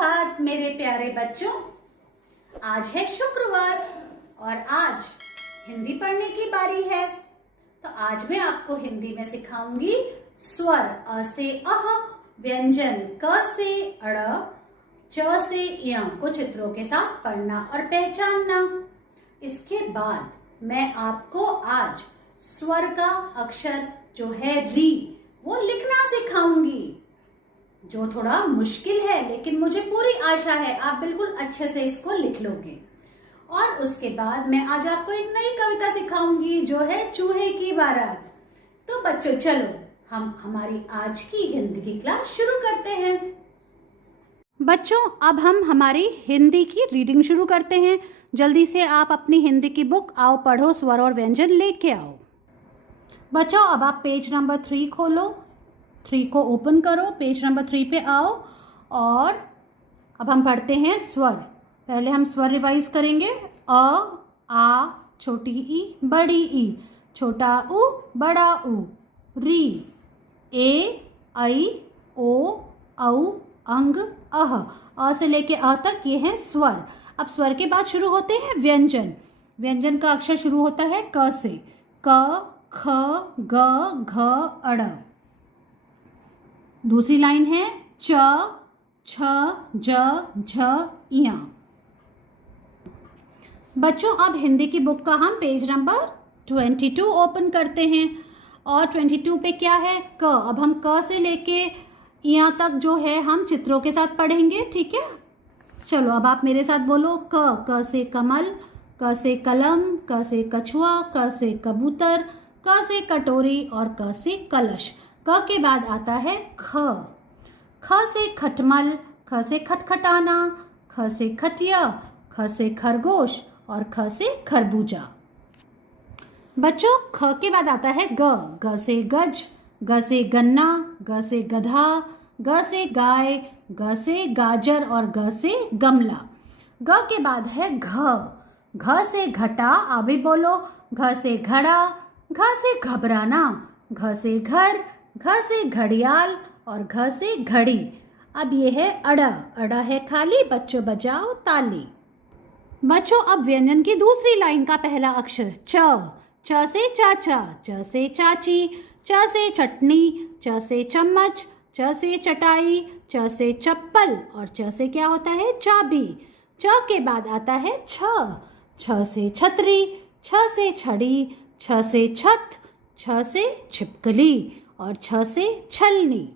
सुप्रभात मेरे प्यारे बच्चों। आज है शुक्रवार और आज हिंदी पढ़ने की बारी है। तो आज मैं आपको हिंदी में सिखाऊंगी स्वर अ से अह, व्यंजन क से अड़, च से य को चित्रों के साथ पढ़ना और पहचानना। इसके बाद मैं आपको आज स्वर का अक्षर जो है री वो लिखना सिखाऊंगी, जो थोड़ा मुश्किल है, लेकिन मुझे पूरी आशा है आप बिल्कुल अच्छे से इसको लिख लोगे। और उसके बाद मैं आज आपको एक नई कविता सिखाऊंगी जो है चूहे की बारात। तो बच्चों चलो हम हमारी आज की हिंदी की क्लास शुरू करते हैं। बच्चों अब हम हमारी हिंदी की रीडिंग शुरू करते हैं। जल्दी से आप अपनी हिंदी की बुक आओ पढ़ो स्वर और व्यंजन लेके आओ। बच्चों अब आप पेज नंबर 3 खोलो, 3 को ओपन करो, पेज नंबर 3 पे आओ और अब हम पढ़ते हैं स्वर। पहले हम स्वर रिवाइज करेंगे। अ, आ, छोटी ई, बड़ी ई, छोटा उ, बड़ा उ, री, ए, ऐ, ओ, औ, अंग, अह। अ से लेके अ तक ये हैं स्वर। अब स्वर के बाद शुरू होते हैं व्यंजन। व्यंजन का अक्षर शुरू होता है क से। क, ख, ग, घ, अड़। दूसरी लाइन है च, छ, ज, झ, इया। बच्चों अब हिंदी की बुक का हम पेज नंबर 22 ओपन करते हैं और 22 पे क्या है क। अब हम क से लेके इया तक जो है हम चित्रों के साथ पढ़ेंगे, ठीक है। चलो अब आप मेरे साथ बोलो। क से कमल, क से कलम, क से कछुआ, क से कबूतर, क से कटोरी और क से कलश। क के बाद आता है ख। ख से खटमल, ख से खटखटाना, ख से खटिया, ख से खरगोश और ख से खरबूजा। बच्चों ख के बाद आता है ग। ग से गज, ग से गन्ना, ग से गधा, ग से गाय, ग से गाजर और ग से गमला। ग के बाद है घ। घ से घटा, अभी बोलो। घ से घड़ा, घ से घबराना, घ से घर, घ से घड़ियाल और घ से घड़ी। अब ये है अड़ा। अड़ा है खाली, बच्चों बजाओ ताली। बच्चों अब व्यंजन की दूसरी लाइन का पहला अक्षर च। च से चाचा, च से चाची, च से चटनी, च से चम्मच, च से चटाई, च से चप्पल और च से क्या होता है चाबी। च के बाद आता है छ। छ से छतरी, छ से छड़ी, छ से छत, छ से छिपकली और छ से छलनी।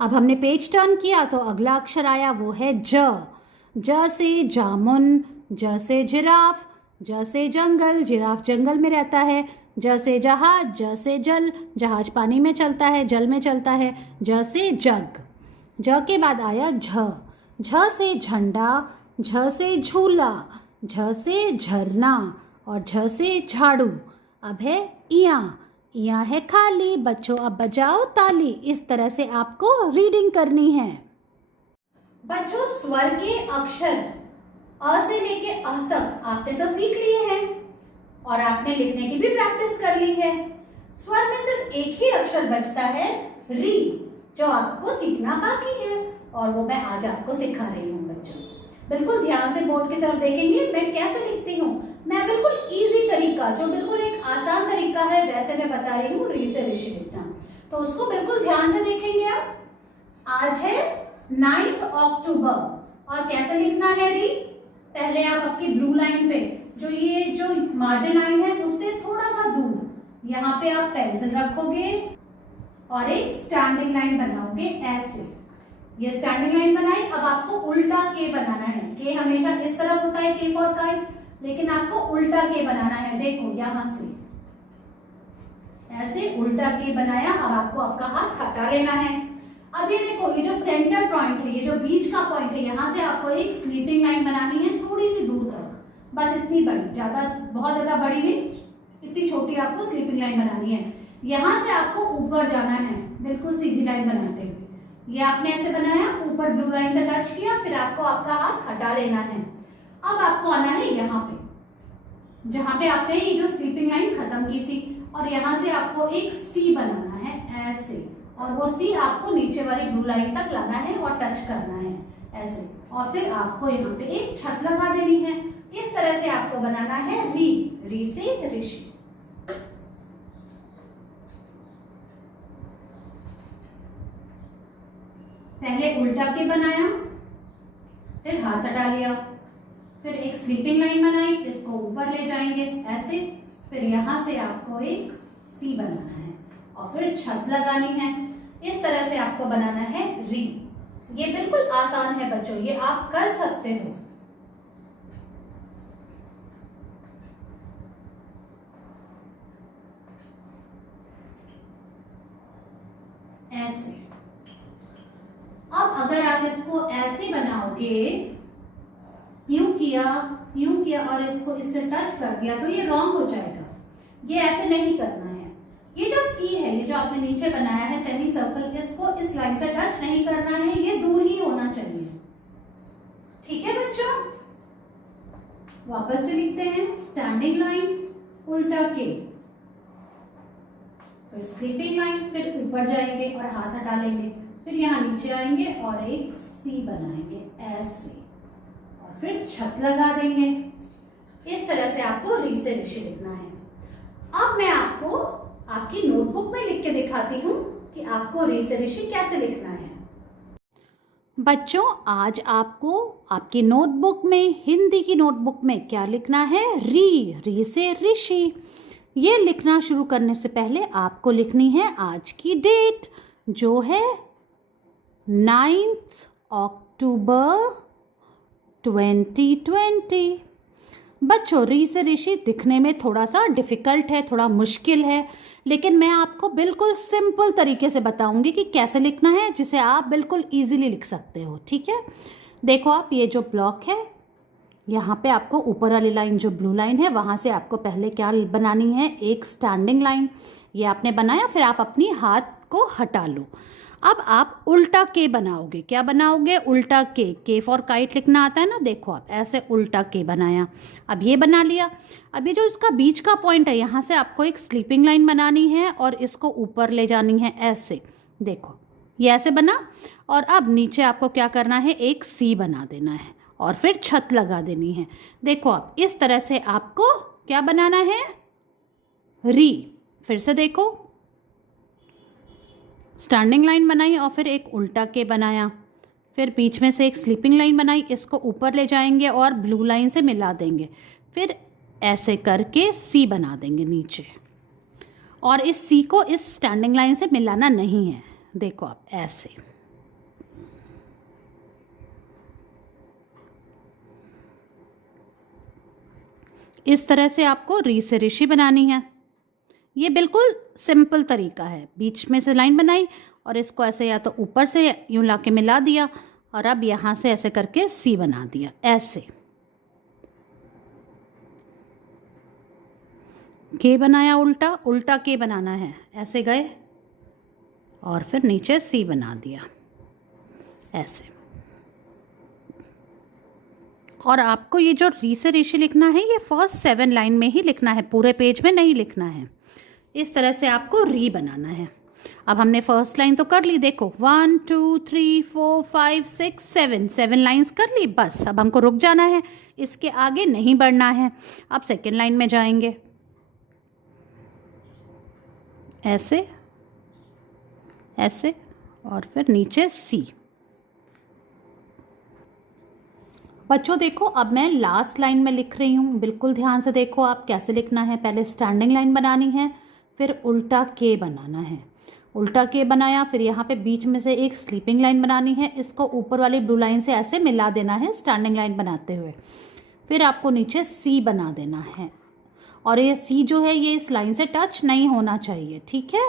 अब हमने पेज टर्न किया तो अगला अक्षर आया वो है ज। ज से जामुन, ज से जिराफ, ज से जंगल, जिराफ जंगल में रहता है। ज से जहाज, ज से जल, जहाज पानी में चलता है, जल में चलता है। ज से जग। ज के बाद आया झ। झ से झंडा, झ से झूला, झ से झरना और झ से झाड़ू। अब है इया। इया है खाली, बच्चों अब बजाओ ताली। इस तरह से आपको रीडिंग करनी है। बच्चों स्वर के अक्षर अ से लेके अह तक आपने तो सीख लिए हैं और आपने लिखने की भी प्रैक्टिस कर ली है। स्वर में सिर्फ एक ही अक्षर बचता है री, जो आपको सीखना बाकी है और वो मैं आज आपको सिखा रही हूँ। बच्चों बिल्कुल ध्यान से बोर्ड की तरफ देखेंगे मैं कैसे लिखती हूँ। मैं बिल्कुल इजी तरीका, जो बिल्कुल एक आसान तरीका है वैसे मैं बता रही हूँ री से ऋषि लिखना। तो उसको बिल्कुल ध्यान से देखेंगे आप। आज है 9 अक्टूबर और कैसे लिखना है री। पहले आप आपकी ब्लू लाइन पे जो मार्जिन लाइन है उससे थोड़ा सा दूर यहाँ पे आप पेंसिल रखोगे और एक स्टैंडिंग लाइन बनाओगे ऐसे। ये स्टैंडिंग लाइन बनाई। अब आपको उल्टा के बनाना है। के हमेशा इस तरफ होता है, के फॉर काइट, लेकिन आपको उल्टा के बनाना है। देखो यहां से ऐसे उल्टा के बनाया। अब आपको आपका हाथ हटा लेना है। अब ये देखो ये जो सेंटर पॉइंट है, ये जो बीच का पॉइंट है, यहाँ से आपको एक स्लीपिंग लाइन बनानी है थोड़ी सी दूर तक, बस इतनी बड़ी, ज्यादा बहुत ज्यादा बड़ी नहीं, इतनी छोटी आपको स्लीपिंग लाइन बनानी है। यहाँ से आपको ऊपर जाना है बिल्कुल सीधी लाइन बनाते हुए। ये आपने ऐसे बनाया, ऊपर ब्लू लाइन से टच किया, फिर आपको आपका हाथ हटा लेना है। अब आपको आना है यहाँ पे जहां पे आपने ये जो स्लीपिंग लाइन खत्म की थी और यहाँ से आपको एक सी बनाना है ऐसे, और वो सी आपको नीचे वाली ब्लू लाइन तक लाना है और टच करना है ऐसे, और फिर आपको यहाँ पे एक छत लगा देनी है। इस तरह से आपको बनाना है री, री से ऋषि। पहले उल्टा के बनाया, फिर हाथ हटा लिया, फिर एक स्लीपिंग लाइन बनाई, इसको ऊपर ले जाएंगे ऐसे, फिर यहां से आपको एक सी बनाना है और फिर छत लगानी है। इस तरह से आपको बनाना है री। ये बिल्कुल आसान है बच्चों, ये आप कर सकते हो। ऐसे। अब अगर आप इसको ऐसे बनाओगे, यूं किया और इसको इससे टच कर दिया तो ये रॉन्ग हो जाएगा। ये ऐसे नहीं करना है। ये जो सी है, ये जो आपने नीचे बनाया है सेमी सर्कल, इसको इस लाइन से टच नहीं करना है, ये दूर ही होना चाहिए। ठीक है बच्चों, वापस से लिखते हैं स्टैंडिंग लाइन, उल्टा के, फिर स्लीपिंग लाइन, फिर ऊपर जाएंगे और हाथ हटा लेंगे, फिर यहाँ नीचे आएंगे और एक सी बनाएंगे ऐसे, और फिर छत लगा देंगे। इस तरह से आपको री से ऋषि लिखना है। अब मैं आपको आपकी नोटबुक में लिख के दिखाती हूँ कि आपको री से ऋषि कैसे लिखना है। बच्चों, आज आपको आपकी नोटबुक में, हिंदी की नोटबुक में क्या लिखना है? री, री से ऋषि। ये लिखना शुरू करने से पहले आपको लिखनी है आज की डेट, जो है 9 अक्टूबर 2020। बच्चों, री से ऋषि दिखने में थोड़ा सा डिफ़िकल्ट है, थोड़ा मुश्किल है, लेकिन मैं आपको बिल्कुल सिंपल तरीके से बताऊंगी कि कैसे लिखना है, जिसे आप बिल्कुल इजीली लिख सकते हो। ठीक है, देखो आप, ये जो ब्लॉक है, यहाँ पे आपको ऊपर वाली लाइन जो ब्लू लाइन है, वहाँ से आपको पहले क्या बनानी है? एक स्टैंडिंग लाइन। ये आपने बनाया, फिर आप अपनी हाथ को हटा लो। अब आप उल्टा के बनाओगे। क्या बनाओगे? उल्टा के फॉर काइट लिखना आता है ना, देखो आप ऐसे उल्टा के बनाया। अब ये बना लिया। अब ये जो इसका बीच का पॉइंट है, यहाँ से आपको एक स्लीपिंग लाइन बनानी है और इसको ऊपर ले जानी है ऐसे, देखो ये ऐसे बना। और अब नीचे आपको क्या करना है? एक सी बना देना है और फिर छत लगा देनी है। देखो आप, इस तरह से आपको क्या बनाना है? री। फिर से देखो, स्टैंडिंग लाइन बनाई और फिर एक उल्टा के बनाया, फिर बीच में से एक स्लीपिंग लाइन बनाई, इसको ऊपर ले जाएंगे और ब्लू लाइन से मिला देंगे, फिर ऐसे करके सी बना देंगे नीचे, और इस सी को इस स्टैंडिंग लाइन से मिलाना नहीं है। देखो आप ऐसे। इस तरह से आपको री से ऋषि बनानी है। ये बिल्कुल सिंपल तरीका है। बीच में से लाइन बनाई और इसको ऐसे या तो ऊपर से यूं ला के मिला दिया, और अब यहाँ से ऐसे करके सी बना दिया ऐसे। के बनाया उल्टा, उल्टा के बनाना है, ऐसे गए और फिर नीचे सी बना दिया ऐसे। और आपको ये जो री से ऋषि लिखना है, ये फर्स्ट 7 लाइन में ही लिखना है, पूरे पेज में नहीं लिखना है। इस तरह से आपको री बनाना है। अब हमने फर्स्ट लाइन तो कर ली, देखो 1 2 3 4 5 6 7 लाइन्स कर ली। बस अब हमको रुक जाना है, इसके आगे नहीं बढ़ना है। अब सेकेंड लाइन में जाएंगे ऐसे ऐसे, और फिर नीचे सी। बच्चों देखो, अब मैं लास्ट लाइन में लिख रही हूँ, बिल्कुल ध्यान से देखो आप कैसे लिखना है। पहले स्टैंडिंग लाइन बनानी है, फिर उल्टा के बनाना है। उल्टा के बनाया, फिर यहाँ पे बीच में से एक स्लीपिंग लाइन बनानी है, इसको ऊपर वाली ब्लू लाइन से ऐसे मिला देना है स्टैंडिंग लाइन बनाते हुए। फिर आपको नीचे सी बना देना है, और ये सी जो है ये इस लाइन से टच नहीं होना चाहिए। ठीक है,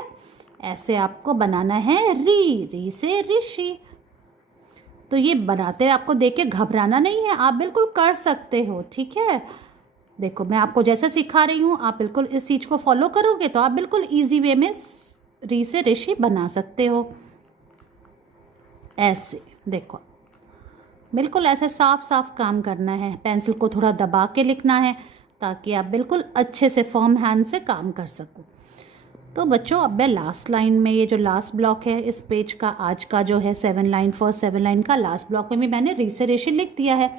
ऐसे आपको बनाना है री, री से ऋषि। तो ये बनाते आपको देख के घबराना नहीं है, आप बिल्कुल कर सकते हो। ठीक है, देखो मैं आपको जैसे सिखा रही हूँ, आप बिल्कुल इस चीज़ को फॉलो करोगे तो आप बिल्कुल इजी वे में री से ऋषि बना सकते हो ऐसे। देखो बिल्कुल ऐसे साफ साफ काम करना है, पेंसिल को थोड़ा दबा के लिखना है ताकि आप बिल्कुल अच्छे से फर्म हैंड से काम कर सको। तो बच्चों अब मैं लास्ट लाइन में, ये जो लास्ट ब्लॉक है इस पेज का, आज का जो है 7 लाइन, फर्स्ट 7 लाइन का लास्ट ब्लॉक में भी मैंने री से रेशे लिख दिया है।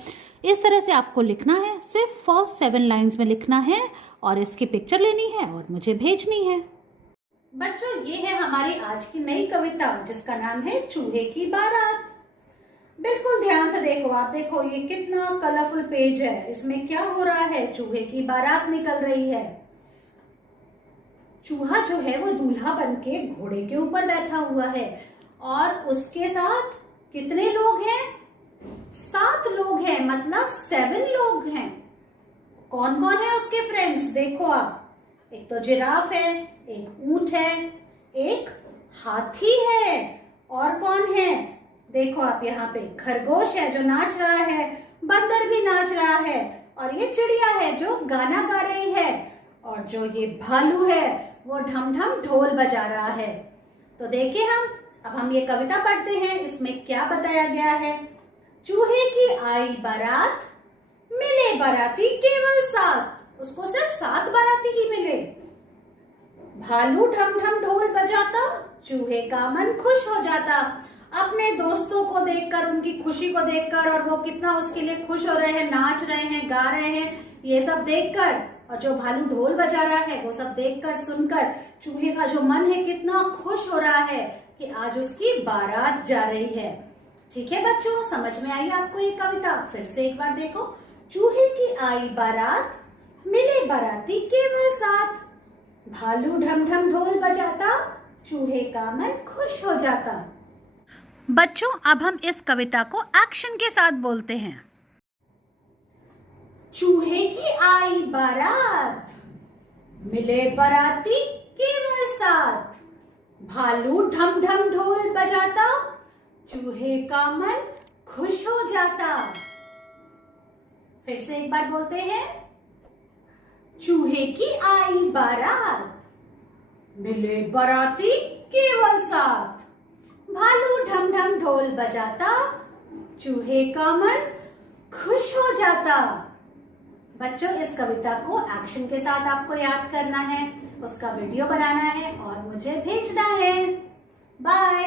इस तरह से आपको लिखना है, सिर्फ फर्स्ट 7 लाइन्स में लिखना है और इसकी पिक्चर लेनी है और मुझे भेजनी है। बच्चों ये है हमारी आज की नई कविता जिसका नाम है चूहे की बारात। बिल्कुल ध्यान से देखो, आप देखो ये कितना कलरफुल पेज है। इसमें क्या हो रहा है, चूहे की बारात निकल रही है। चूहा जो है वो दूल्हा बनके घोड़े के ऊपर बैठा हुआ है और उसके साथ कितने लोग हैं, 7 लोग हैं, मतलब 7 लोग हैं। कौन कौन है उसके फ्रेंड्स, देखो आप, एक तो जिराफ है, एक ऊंट है, एक हाथी है, और कौन है, देखो आप यहाँ पे खरगोश है जो नाच रहा है, बंदर भी नाच रहा है, और ये चिड़िया है जो गाना गा रही है, और जो ये भालू है वो ढम ढम ढोल बजा रहा है। तो देखिए अब हम ये कविता पढ़ते हैं। इसमें क्या बताया गया है, चूहे की आई बारात, मिले बाराती केवल 7, उसको सिर्फ 7 बाराती ही मिले। भालू ढम ढम ढोल बजाता, चूहे का मन खुश हो जाता। अपने दोस्तों को देखकर, उनकी खुशी को देखकर, और वो कितना उसके लिए खुश हो रहे हैं, नाच रहे हैं, गा रहे हैं, ये सब देखकर, और जो भालू ढोल बजा रहा है वो सब देखकर, सुनकर चूहे का जो मन है कितना खुश हो रहा है कि आज उसकी बारात जा रही है। ठीक है बच्चों, समझ में आई आपको ये कविता? फिर से एक बार देखो, चूहे की आई बारात, मिले बाराती केवल 7, भालू ढम ढम ढोल बजाता, चूहे का मन खुश हो जाता। बच्चों अब हम इस कविता को एक्शन के साथ बोलते हैं। चूहे की आई बारात, मिले बाराती केवल 7, भालू ढम ढम ढोल बजाता, चूहे का मन खुश हो जाता। फिर से एक बार बोलते हैं, चूहे की आई बारात, मिले बाराती केवल 7, भालू ढम ढम ढोल बजाता, चूहे का मन खुश हो जाता। बच्चों इस कविता को एक्शन के साथ आपको याद करना है, उसका वीडियो बनाना है और मुझे भेजना है। बाय।